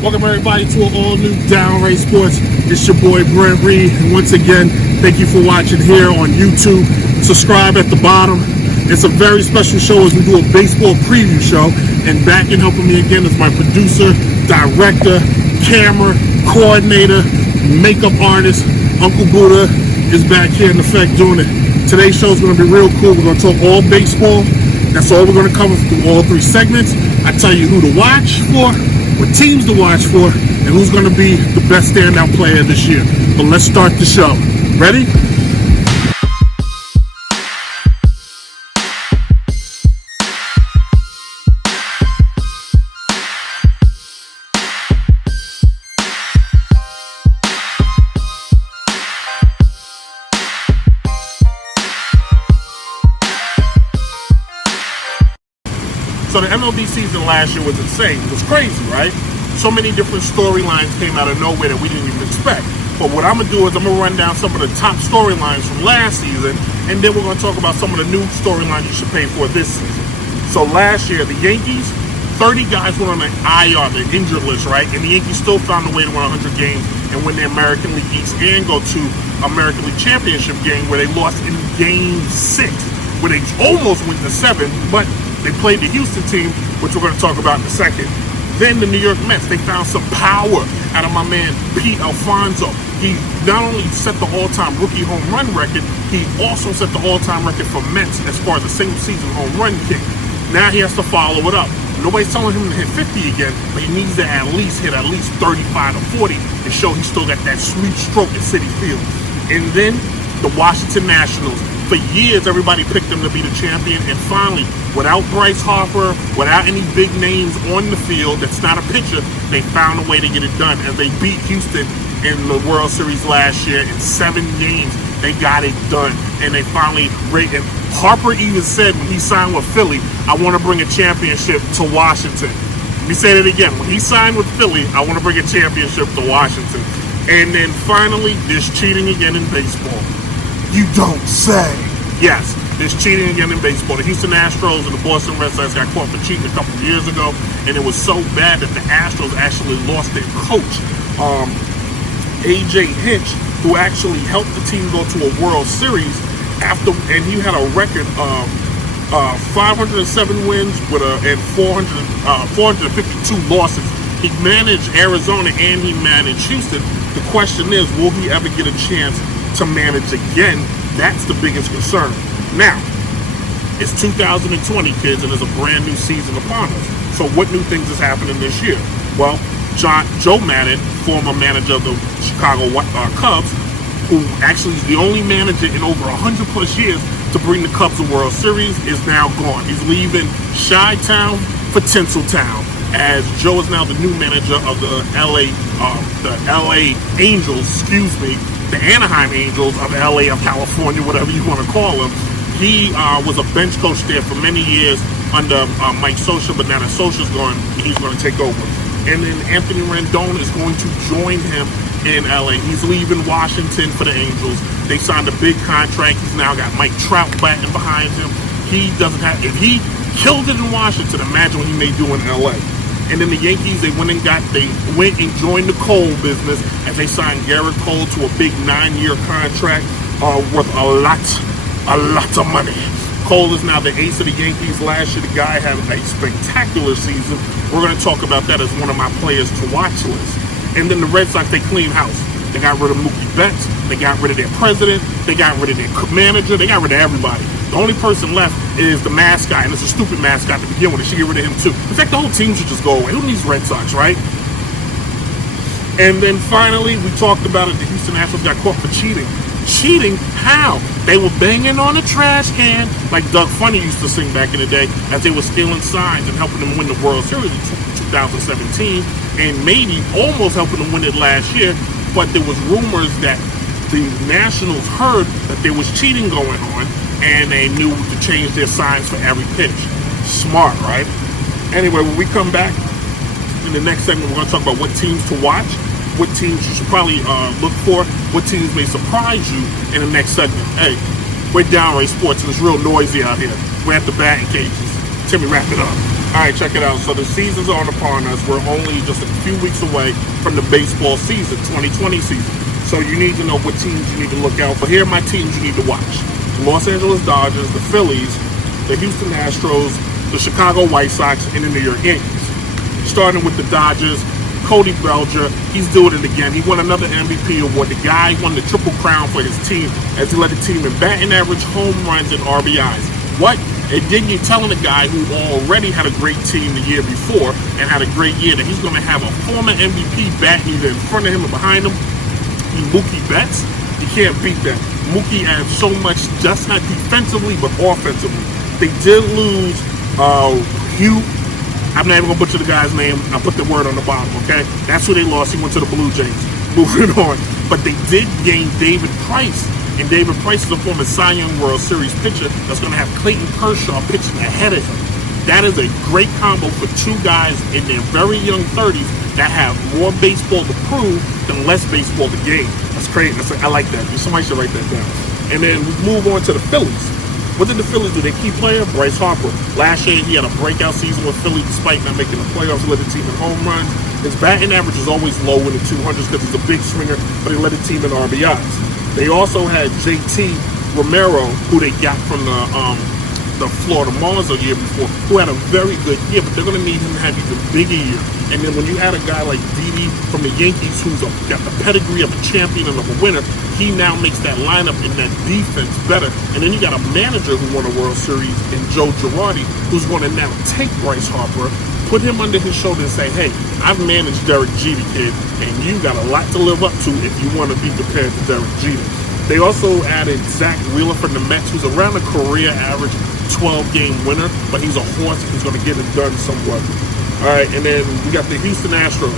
Welcome everybody to an all-new Downright Sports. It's your boy Brent Reed, and once again, thank you for watching here on YouTube. Subscribe at the bottom. It's a very special show as we do a baseball preview show, and back and helping me again is my producer, director, camera, coordinator, makeup artist. Uncle Buddha is back here in effect doing it. Today's show is going to be real cool. We're going to talk all baseball. That's all we're going to cover through all three segments. I tell you who to watch for, what teams to watch for, and who's going to be the best standout player this year. But let's start the show. Ready? So the MLB season last year was insane. It was crazy, right? So many different storylines came out of nowhere that we didn't even expect. But what I'm going to do is I'm going to run down some of the top storylines from last season, and then we're going to talk about some of the new storylines you should pay for this season. So last year, the Yankees, 30 guys went on the IR, the injured list, right? And the Yankees still found a way to win 100 games and win the American League East and go to American League Championship game where they lost in Game 6, where they almost went to 7, but they played the Houston team, which we're going to talk about in a second. Then the New York Mets, they found some power out of my man, Pete Alfonso. He not only set the all-time rookie home run record, he also set the all-time record for Mets as far as the single-season home run king. Now he has to follow it up. Nobody's telling him to hit 50 again, but he needs to at least hit at least 35 to 40 to show he still got that sweet stroke at Citi Field. And then the Washington Nationals. For years, everybody picked them to be the champion, and finally, without Bryce Harper, without any big names on the field that's not a pitcher, they found a way to get it done as they beat Houston in the World Series last year in 7 games. They got it done, and they finally rated. Harper even said when he signed with Philly, I want to bring a championship to Washington. Let me say that again. When he signed with Philly, I want to bring a championship to Washington. And then finally, there's cheating again in baseball. You don't say. Yes, there's cheating again in baseball. The Houston Astros and the Boston Red Sox got caught for cheating a couple of years ago, and it was so bad that the Astros actually lost their coach, A.J. Hinch, who actually helped the team go to a World Series and he had a record of 507 wins and 452 losses. He managed Arizona and he managed Houston. The question is, will he ever get a chance to manage again? That's the biggest concern. Now, it's 2020, kids, and there's a brand new season upon us. So what new things is happening this year? Well, Joe Madden, former manager of the Chicago Cubs, who actually is the only manager in over 100 plus years to bring the Cubs a World Series, is now gone. He's leaving Chi-Town for Tinseltown, as Joe is now the new manager of the LA Angels, the Anaheim Angels of LA, of California, whatever you want to call them. He was a bench coach there for many years under Mike Scioscia, but now that Scioscia's gone, he's going to take over. And then Anthony Rendon is going to join him in LA. He's leaving Washington for the Angels. They signed a big contract. He's now got Mike Trout batting behind him. He doesn't have, if he killed it in Washington, imagine what he may do in LA. And then the Yankees, they went and joined the Cole business as they signed Garrett Cole to a big 9-year contract worth a lot of money. Cole is now the ace of the Yankees. Last year, the guy had a spectacular season. We're going to talk about that as one of my players to watch list. And then the Red Sox, they cleaned house. They got rid of Mookie Betts. They got rid of their president. They got rid of their manager. They got rid of everybody. The only person left is the mascot, and it's a stupid mascot to begin with. They should get rid of him too. In fact, the whole team should just go away. Who needs Red Sox, right? And then finally, we talked about it. The Houston Astros got caught for cheating. Cheating? How? They were banging on a trash can, like Doug Funny used to sing back in the day, as they were stealing signs and helping them win the World Series in 2017, and maybe almost helping them win it last year. But there was rumors that the Nationals heard that there was cheating going on, and they knew to change their signs for every pitch. Smart, right? Anyway, when we come back in the next segment, we're going to talk about what teams to watch, what teams you should probably look for, what teams may surprise you in the next segment. Hey, we're Downright Sports, and it's real noisy out here. We're at the batting cages. Timmy, wrap it up. All right, check it out. So the season's on upon us. We're only just a few weeks away from the baseball season, 2020 season. So you need to know what teams you need to look out for. Here are my teams you need to watch. The Los Angeles Dodgers, the Phillies, the Houston Astros, the Chicago White Sox, and the New York Yankees. Starting with the Dodgers, Cody Bellinger, he's doing it again. He won another MVP award. The guy won the Triple Crown for his team as he led the team in batting average, home runs, and RBIs. What? And then you're telling a guy who already had a great team the year before and had a great year that he's going to have a former MVP batting either in front of him or behind him. Mookie Betts, you can't beat that. Mookie adds so much, just not defensively, but offensively. They did lose Hugh. I'm not even going to butcher the guy's name. I put the word on the bottom, okay? That's who they lost. He went to the Blue Jays. Moving on. But they did gain David Price. And David Price is a former Cy Young World Series pitcher that's going to have Clayton Kershaw pitching ahead of him. That is a great combo for two guys in their very young 30s that have more baseball to prove than less baseball to gain. That's crazy. I like that. Somebody should write that down. And then we move on to the Phillies. What did the Phillies do? They key player, Bryce Harper. Last year, he had a breakout season with Philly despite not making the playoffs. He led the team in home runs. His batting average is always low in the 200s because he's a big swinger, but he led the team in RBIs. They also had JT Romero, who they got from the Florida Marlins the year before, who had a very good year, but they're going to need him to have even bigger year. And then when you add a guy like Didi from the Yankees, who's got the pedigree of a champion and of a winner, he now makes that lineup and that defense better. And then you got a manager who won a World Series in Joe Girardi, who's going to now take Bryce Harper, put him under his shoulder and say, hey, I've managed Derek Jeter, kid, and you got a lot to live up to if you want to be compared to Derek Jeter. They also added Zach Wheeler from the Mets, who's around a career average 12-game winner, but he's a horse who's going to get it done somewhat. All right, and then we got the Houston Astros.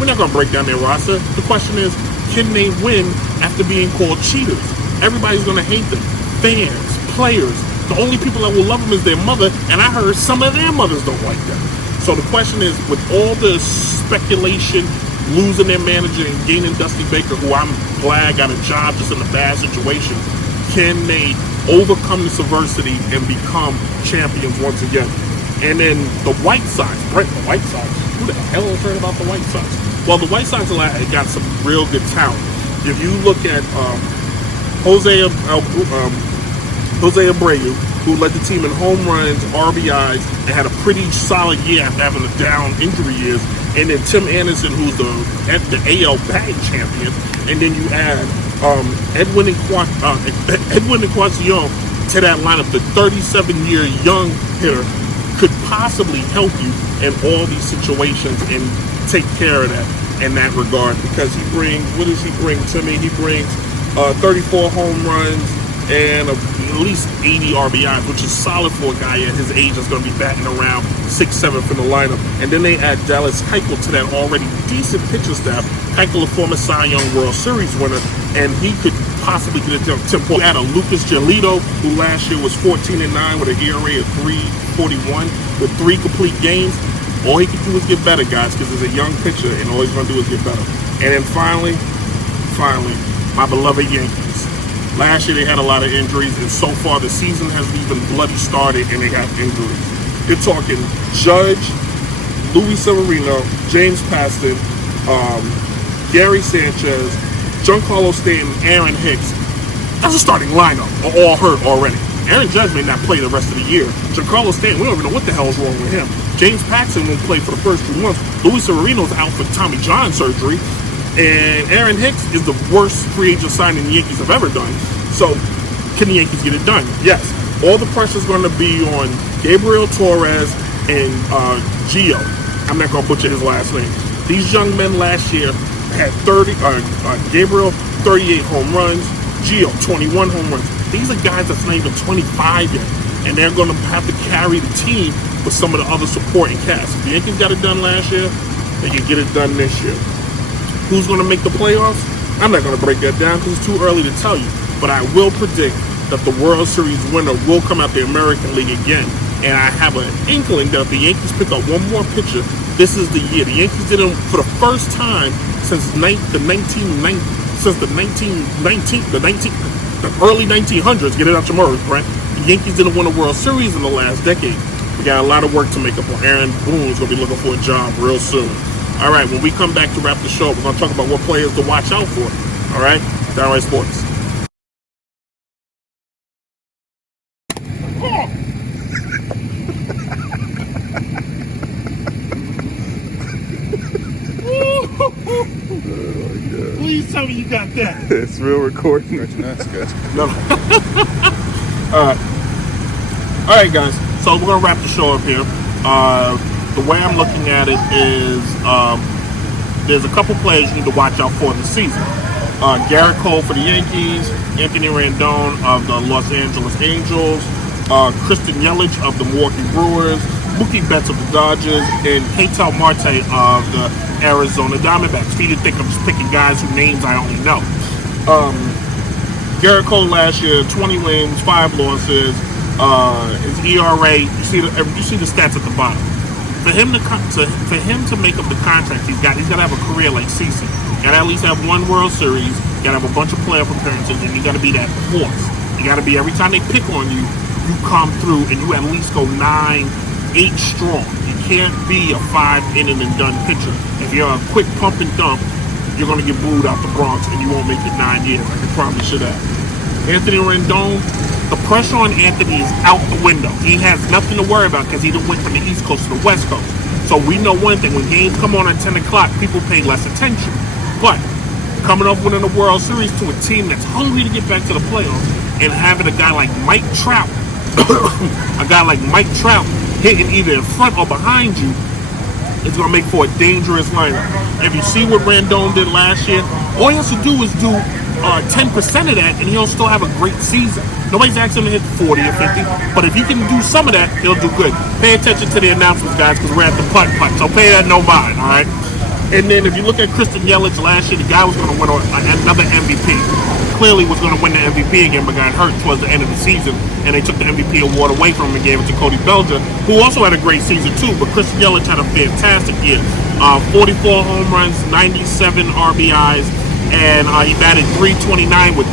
We're not going to break down their roster. The question is, can they win after being called cheaters? Everybody's going to hate them. Fans, players. The only people that will love them is their mother, and I heard some of their mothers don't like them. So the question is, with all the speculation, losing their manager and gaining Dusty Baker, who I'm glad got a job just in a bad situation, can they overcome this adversity and become champions once again? And then the White Sox, right? The White Sox. Who the hell has heard about the White Sox? Well, the White Sox got some real good talent. If you look at Jose Abreu, who led the team in home runs, RBIs, and had a pretty solid year after having a down injury years. And then Tim Anderson, who's the AL batting champion. And then you add Edwin Encarnacion to that lineup. The 37-year young hitter could possibly help you in all these situations and take care of that in that regard, because he brings, what does he bring to me? He brings 34 home runs and at least 80 RBIs, which is solid for a guy at his age that's going to be batting around 6th, 7th in the lineup. And then they add Dallas Keuchel to that already decent pitcher staff. Keuchel, a former Cy Young World Series winner, and he could possibly get a 10 point. Add a Lucas Giolito, who last year was 14-9 with an ERA of 3.41 with 3 complete games. All he can do is get better, guys, because he's a young pitcher, and all he's going to do is get better. And then finally, my beloved Yankees. Last year they had a lot of injuries, and so far the season hasn't even bloody started, and they have injuries. You're talking Judge, Luis Severino, James Paxton, Gary Sanchez, Giancarlo Stanton, Aaron Hicks. That's a starting lineup, are all hurt already. Aaron Judge may not play the rest of the year. Giancarlo Stanton, we don't even know what the hell is wrong with him. James Paxton won't play for the first 2 months. Luis Severino's out for Tommy John surgery. And Aaron Hicks is the worst free agent signing the Yankees have ever done. So, can the Yankees get it done? Yes. All the pressure is going to be on Gabriel Torres and Gio. I'm not going to butcher his last name. These young men last year had Gabriel, 38 home runs, Gio, 21 home runs. These are guys that's not even 25 yet. And they're going to have to carry the team with some of the other supporting cast. If the Yankees got it done last year, they can get it done this year. Who's going to make the playoffs? I'm not going to break that down because it's too early to tell you. But I will predict that the World Series winner will come out the American League again. And I have an inkling that if the Yankees pick up one more pitcher, this is the year. The Yankees did it for the first time since the early 1900s. Get it out your mouth, Brent. The Yankees didn't win a World Series in the last decade. We got a lot of work to make up on. Aaron Boone's going to be looking for a job real soon. All right, when we come back to wrap the show, we're going to talk about what players to watch out for. All right? Downright Sports. Please tell me you got that. It's real recording. That's good. No. All right, guys. So we're gonna wrap the show up here. The way I'm looking at it is there's a couple players you need to watch out for this season. Garrett Cole for the Yankees, Anthony Rendon of the Los Angeles Angels, Christian Yelich of the Milwaukee Brewers, Mookie Betts of the Dodgers, and Ketel Marte of the Arizona Diamondbacks. For you to think I'm just picking guys whose names I only know. Garrett Cole last year, 20 wins, 5 losses. His ERA, you see the stats at the bottom. For him to make up the contract he's got to have a career like CeCe. You got to at least have 1 World Series. You got to have a bunch of playoff appearances, and you got to be that force. You got to be, every time they pick on you, you come through and you at least go 9-8 strong. You can't be a 5-inning and done pitcher. If you're a quick pump and dump, you're going to get booed out the Bronx and you won't make it 9 years. I can promise you that. Anthony Rendon, the pressure on Anthony is out the window. He has nothing to worry about because he went from the East Coast to the West Coast. So we know one thing, when games come on at 10 o'clock, people pay less attention. But coming off winning the World Series to a team that's hungry to get back to the playoffs, and having a guy like Mike Trout, hitting either in front or behind you, it's going to make for a dangerous lineup. If you see what Rendon did last year, all he has to do is do 10% of that, and he'll still have a great season. Nobody's asking him to hit 40 or 50, but if he can do some of that, he'll do good. Pay attention to the announcements, guys, because we're at the putt, so pay that no mind, all right? And then if you look at Christian Yelich last year, the guy was going to win another MVP. Clearly was going to win the MVP again, but got hurt towards the end of the season, and they took the MVP award away from him and gave it to Cody Bellinger, who also had a great season too. But Christian Yelich had a fantastic year. 44 home runs, 97 RBIs, and he batted .329 with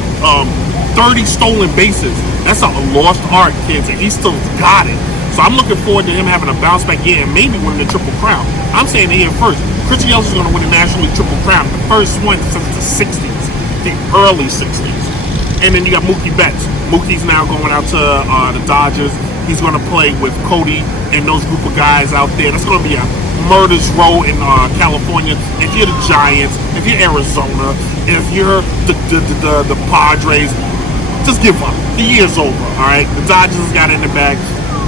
30 stolen bases. That's a lost art, kids, and he still got it. So I'm looking forward to him having a bounce back year and maybe winning the Triple Crown. I'm saying it here first. Christian Yelich is going to win the National League Triple Crown, the first one since the 60s. The early 60s. And then you got Mookie Betts. Mookie's now going out to the Dodgers. He's going to play with Cody and those group of guys out there. That's going to be a murder's row in California. If you're the Giants, if you're Arizona, if you're the Padres, just give up. The year's over, all right? The Dodgers got in the bag.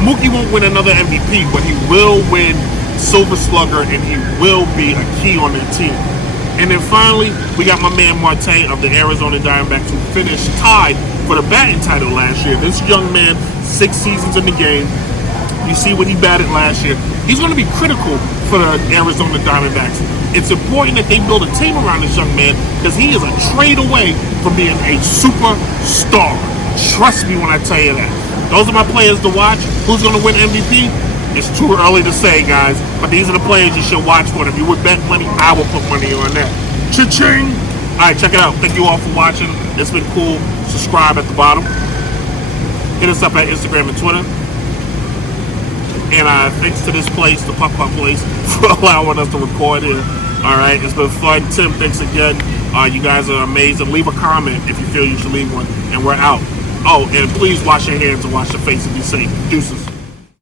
Mookie won't win another MVP, but he will win Silver Slugger, and he will be a key on that team. And then finally, we got my man Marte of the Arizona Diamondbacks, who finished tied for the batting title last year. This young man, 6 seasons in the game. You see what he batted last year. He's going to be critical for the Arizona Diamondbacks. It's important that they build a team around this young man because he is a trade away from being a superstar. Trust me when I tell you that. Those are my players to watch. Who's going to win MVP? It's too early to say, guys, but these are the players you should watch for. If you would bet money, I will put money on that. Cha-ching! All right, check it out. Thank you all for watching. It's been cool. Subscribe at the bottom. Hit us up at Instagram and Twitter. And thanks to this place, the Puck Place, for allowing us to record here. All right, it's been fun. Tim, thanks again. You guys are amazing. Leave a comment if you feel you should leave one. And we're out. Oh, and please wash your hands and wash your face and be safe. Deuces.